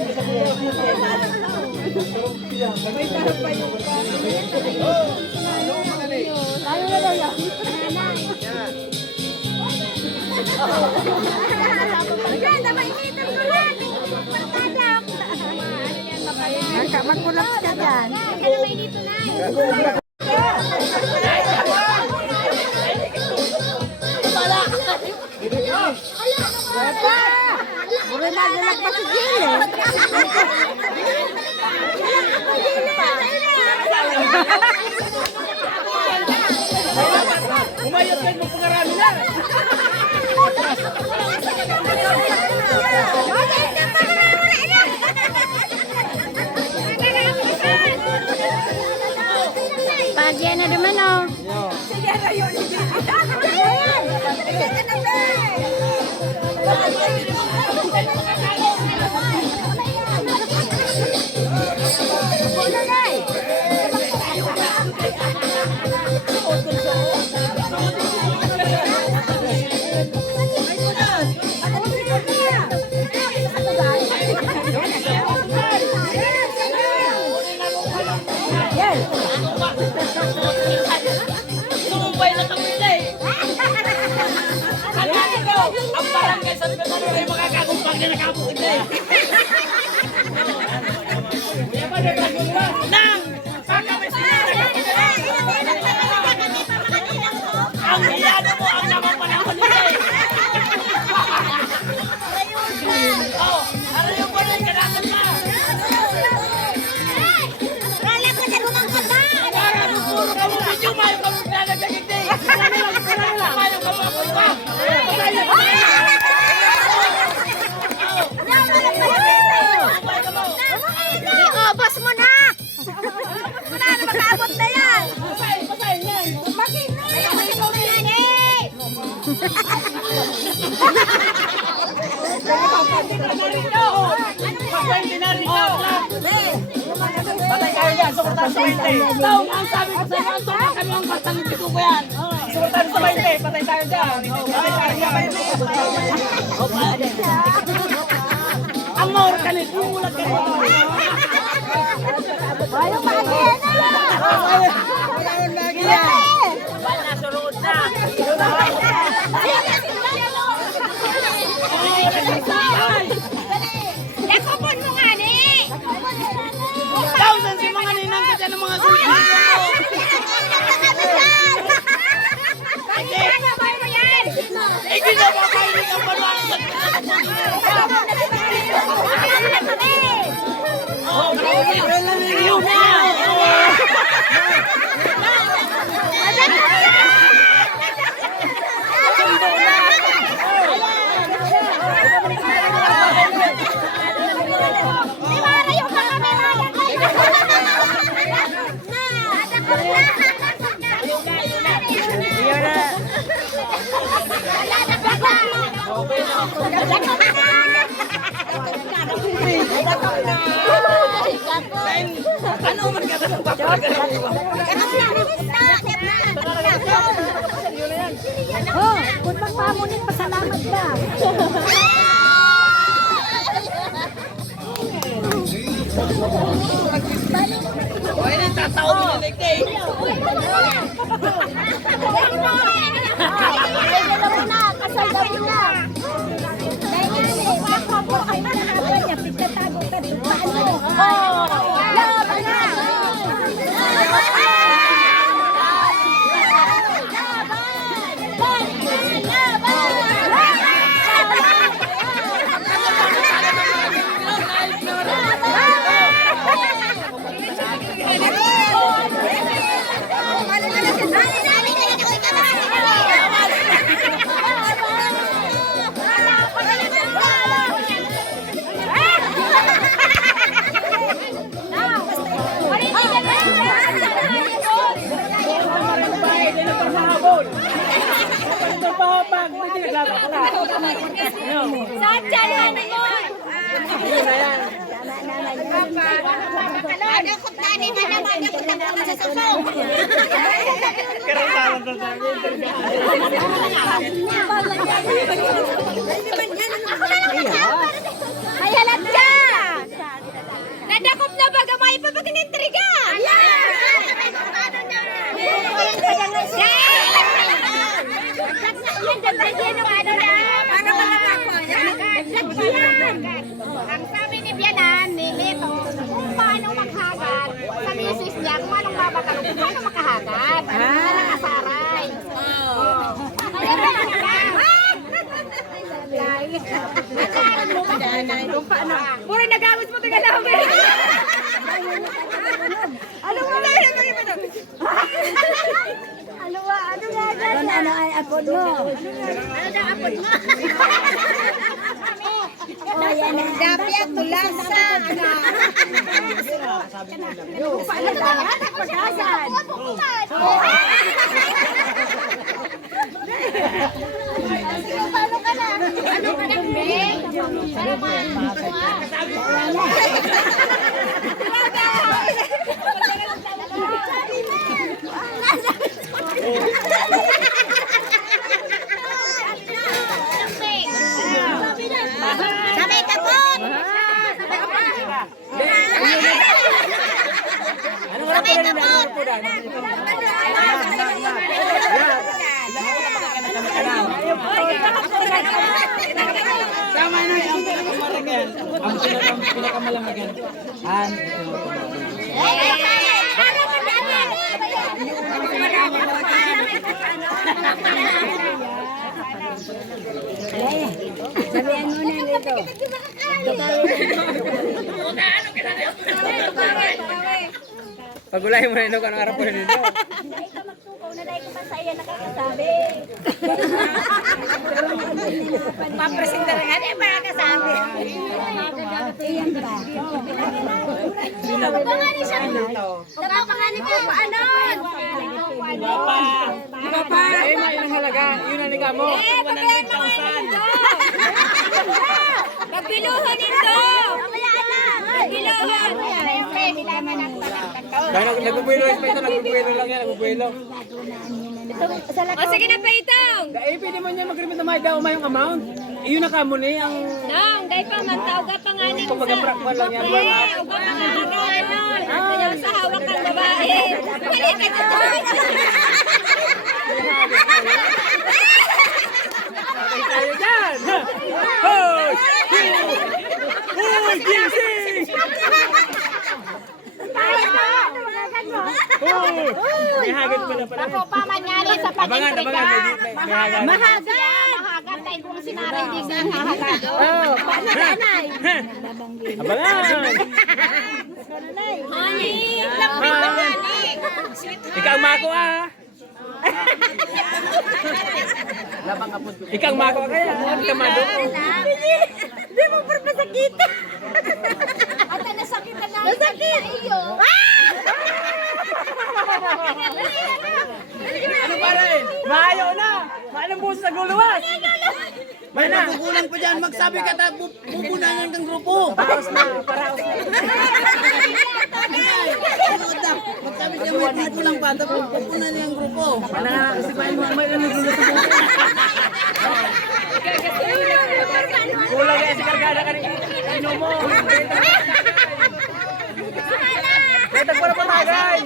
May tarap pa yung tayo na daw yan. Ganda, mainitan ko lang. Magkulap ka dyan. Kaya may dito na. Mura na galak pa si Jill eh. Umayot kayo mo pangarami na. Pagyan na naman oh. Sumubay na kami na eh. Kaya ikaw, ang barangay sa Pagano ay makakagumpag na nakabukid na eh. Nang! Ang hiyano mo ang namang panahon nila eh. Oh, ano yung ba rin kanatan pa? Puro ka mo video, mayo ka mo pinagagagig na eh. Mayo ka mo ako pa. Iobos mo na! Wala na mag-aabot na yan! Basahin yan. Bakit na? Ikaw na yan eh! Patay kayo dyan, suportahan sa 20. Taong ang sabi ko sa inyo, ang tumak kami ang batang ito ko yan. Suportahan sa 20, patay tayo dyan. Patay tayo dyan. Ang maur ka nito, umulat ka nito. Ayaw pa yan na! Ayaw lagi yan. Bala, surood na. Lakopon mo nga ni! Thousand si mga ninang ka dyan ng mga sulit. Iginawa kayo ng panuan sa ano man ka ng papagano? Oh, kung magpamunin, pasalamat ka. Ay, natatawa mo na nagday. Ay, dalawa na, kasal daw na. Dahil ako kayo na haba niya, pagkatago ka rin. Paano? Laban na! Saan dyan? Ano kung tani ka naman yung kung sa suso? Ay, halat ka! Nadakop na baga may papaginintriga. Ang sabi ni Bianan, ni Lito, kung paano maghagat sa misis niya, kung anong babagalog, kung paano makahagat. Sa nakasaray. Puro nagawis mo tingnan namin. Ano mo na yun? Ano nga? Ano ay apod mo? Ano na apod mo? Oh, yan na. Dapi at tulasa. Ano? Paano ka na? Pagkasan. Paano ka na? Ano ka na? Para Sabay ka po! Sabay ka po! Tama na yung pinakamalagan. Ang pinakamalamagan. Sabihan mo na dito. Pagulay mo na ito, anong araw po nito? Dahil ka magtukaw na dahil ka masaya nakakasabi. Papresenta na nga, di ba nakasabi? Iyan ba? Napapangani siya. Napapangani ko pa ano? Papa! Eh, may ilang halaga. Yun ang liga mo. 100,000. Kapiluhan ito! Kapiluhan! Nilaman ang palagkakaw. Nagbubuelo pa ito, nagbubuelo lang yan, nagbubuelo. O sige na pa itong! Eh, pwede mo niya mag-remit na may daw yung amount. Iyon na ka mo ni ang... Nang, dahil pa man tao ka panganin Kung mag-aprakpan lang yan. Pre, o ba panganin? Kaya sa hawak ng babae. Balik ka dito! Patay tayo dyan! Hoy! Hoy! Gising! Hoy! May hagat pala pala. Ako pa manyari sa Abangan, pag-intriga. abangan. May hagat. Mahagat tayo kung sinaray di siya hahagat. Oh! Nanay. Abangan! Honey, lapit na honey. Ikaw ang mako ah! Ikaw ang mako kaya? Ikaw mado? Hindi mo pa masakit. At nasakit na namin. Nasakit. Ano pa rin? Maayaw na! Maalang buhos sa guluwas! May nakukulang pa dyan, magsabi ka ta, pupunanan kang grupo. Paraos na! Paraos na! Magsabi ka may tipo lang pa, tapos pupunanan yung grupo. Wala na kasi ba yung may nagugulat sa buhay? Kulang yan si Kargada ka rin. Ino mo! Kaya tagpala pa tagay!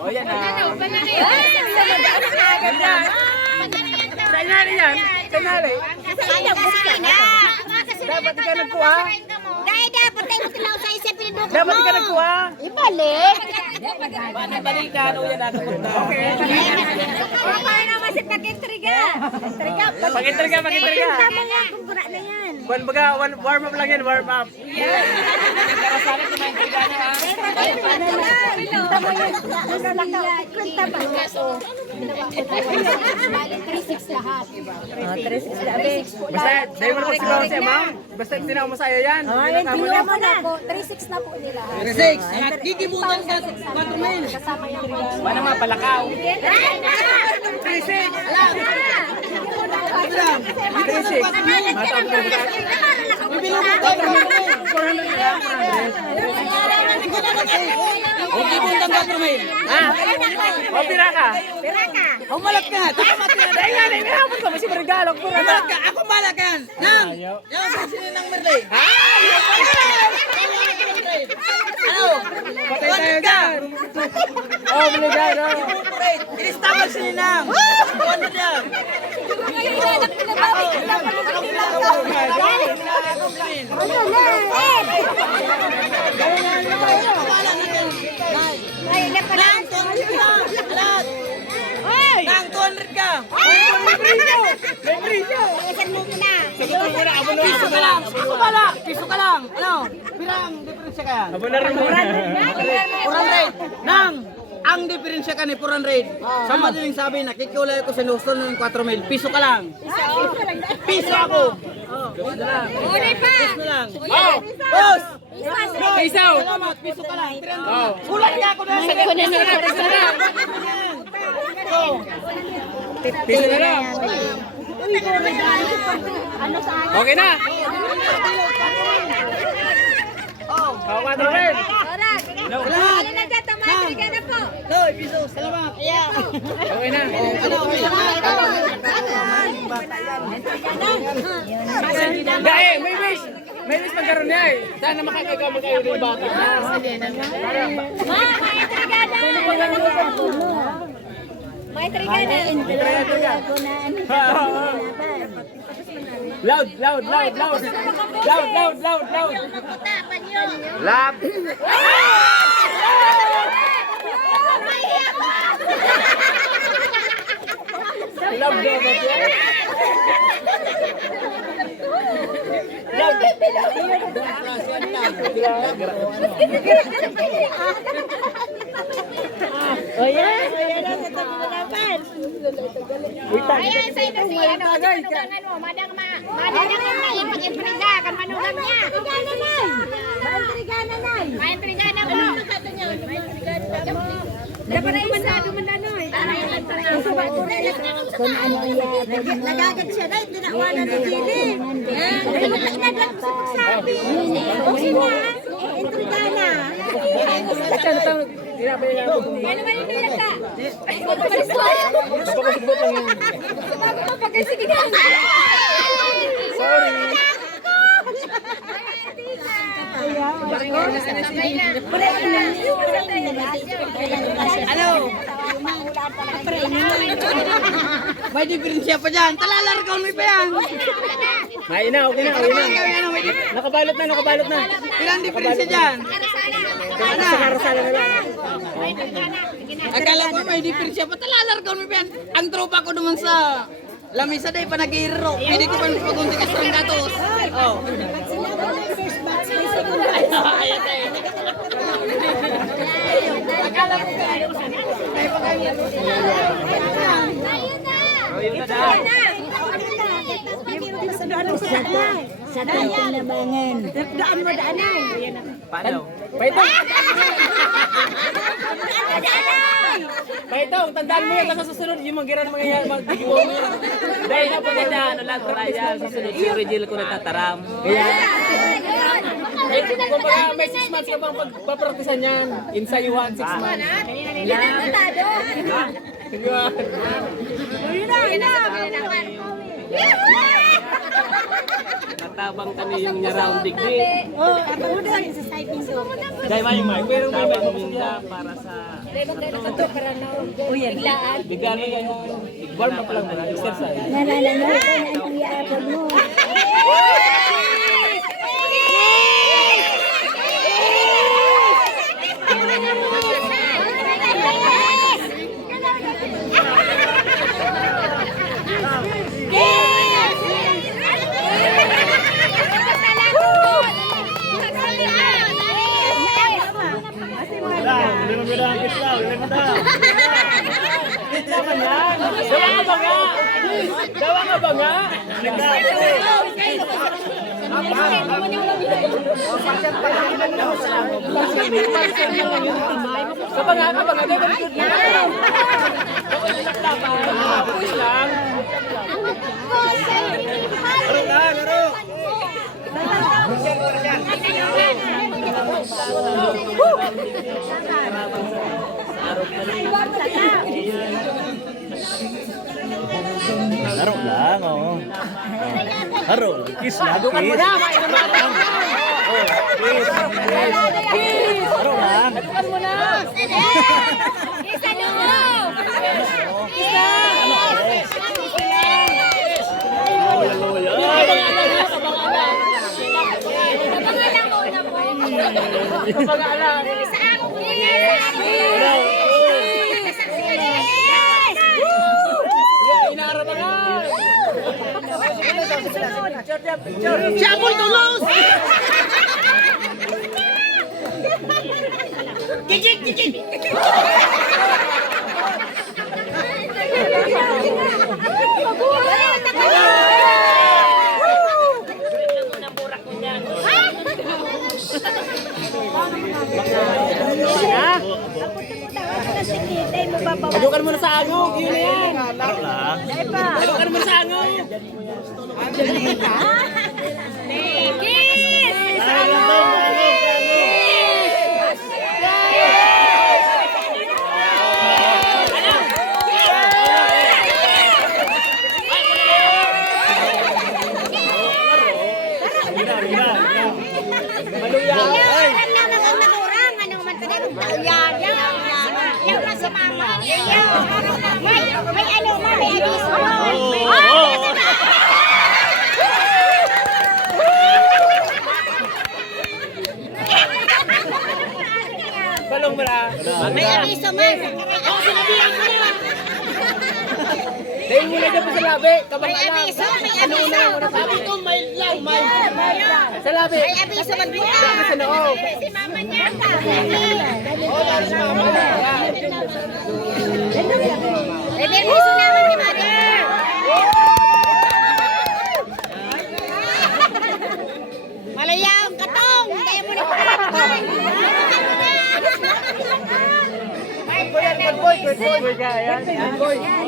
O yan na. Kanari yan. Kanari. Dapat ikaw nagkuha. Dahil dapat tayo tilaw sa isip pinidukot mo. Dapat ikaw nagkuha. Ibalik. Balikan. O yan natakot na. Okay. Paano naman si Pakintriga? Pakintriga. Tama nga, kung gura na yan. Warm up lang yan. Warm up. Karasalit na may intriga na ha. Kwenta ba? 3-6 lahat. 3-6 lahat. Basta, dahil mo na siguro siya, ma'am. Basta tinawag mo sa'yo yan. Binuha mo na po. 3-6 na po nila. 36. Kikibutan ka, 4,000. Kasama yung Wala mga palakaw. 36. Matawag na ba? bilog tayo. Okay, buntang 4 mil. Ha? O, pira ka. Humalat ka nga. Taka matira. Dahil nga, may hapon ka. Masih regalo. Pura na. Humalat ka. Ako malak ka yan. Nang. Yan ang sasinin ng Merlay. Ano? Patay tayo dyan. Oh, binigay. I-establish ni Nang. 200 yan. Nang, 200 ka. Alat. Nang, 200 ka. Piso ka lang. Piso ka lang. Ano? Pirang diferensya ka yan. Abo na rin mo. 400. Nang, ang diferensya ka ni 400. Sa madaling sabi, nakikiulay ko sa Luzon ng 4 mil. Piso ka lang. Piso ako. Piso lang. Boss! Piso. Salamat, piso ka lang. Ulat ka ako na. Piso na lang. Okay na. Kawa ka na rin. Loy, piso. Salamat. Okay na. Dahil, may wish. May wish magkaroon niya eh. Sana makakagawa kayo ng bata. Loud, loud, loud, loud. Loud, loud, loud, loud. Loud. Loud daw ba ito? Ayan, sa ito siya. Ano, manugangan mo. Madang na ipag-impriga. Kan manugang niya. Maintrigana mo. Dapat na isa. Dumandanoy. Kung ano yan. Nagagat siya na. Tinawanan ng gili. Naglag sa pagsabi. O sila. Intrigana. Ano ba yung nilata? Sorry. Ano? May diferensya pa dyan. Talalargaw mo pa yan. May na, okay na, okay na. Nakabalot na, nakabalot na. Ilang diferensya dyan? Sa karasala na lang. Akala ko may diferensya pa. Talalargaw mo pa yan. Ang tropa ko naman sa lamisa day pa nag-iiro. Pwede ko pa pagunti ka sa gatos. Oh. Akala ko ka. Sa kantong labangan. Daan mo daanay. Paano? Paitong! Paitong, tandaan mo yan sa susunod. Yung mga magdigibo mo yan. Dahil na po ganyan, ano lang, Raya, susunod. Si Regil ko nagtataram. Kaya, kung baga may 6 months ka pang pagpapractisan yan, insayuhan 6 months. Natabang kami yung nyarang digdi. Dahil may pero may maminda para sa bigyan mo yan yung warm up lang na exercise. Nalalaman ko na ang iapod mo. Dawa ka ba nga? Dawa ka ba nga? Kabanga ka ba nga? Push lang. Laro. Laro lang, oh. Laro, kiss lang, kiss. Oh, kiss. Laro lang. Isa dulu. Siapol tulus! Kikik, kikik! Adukan mo na sa angog, yun na yan. Laro lang. Adukan mo na sa angog. May ano, may abiso. Balong mo na. May abiso man. Dahil muna dyan pa sa labi. Kabang May alam. abiso, may abiso. Sabi ko, may lang, may. Sa labi. May abiso man dito. Sa loob. Si mama niya. May abiso naman ni mother. Malayang katong. Kaya mo na parang.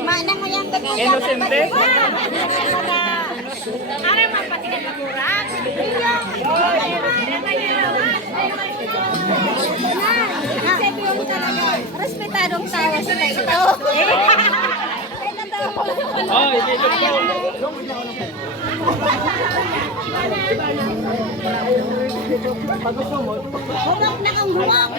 Mana mo yung katong. Inosente? Ara mapatigan magurang. Respetadong tawa sila ito. Oh, hindi ko po. Huwag na ang huwag.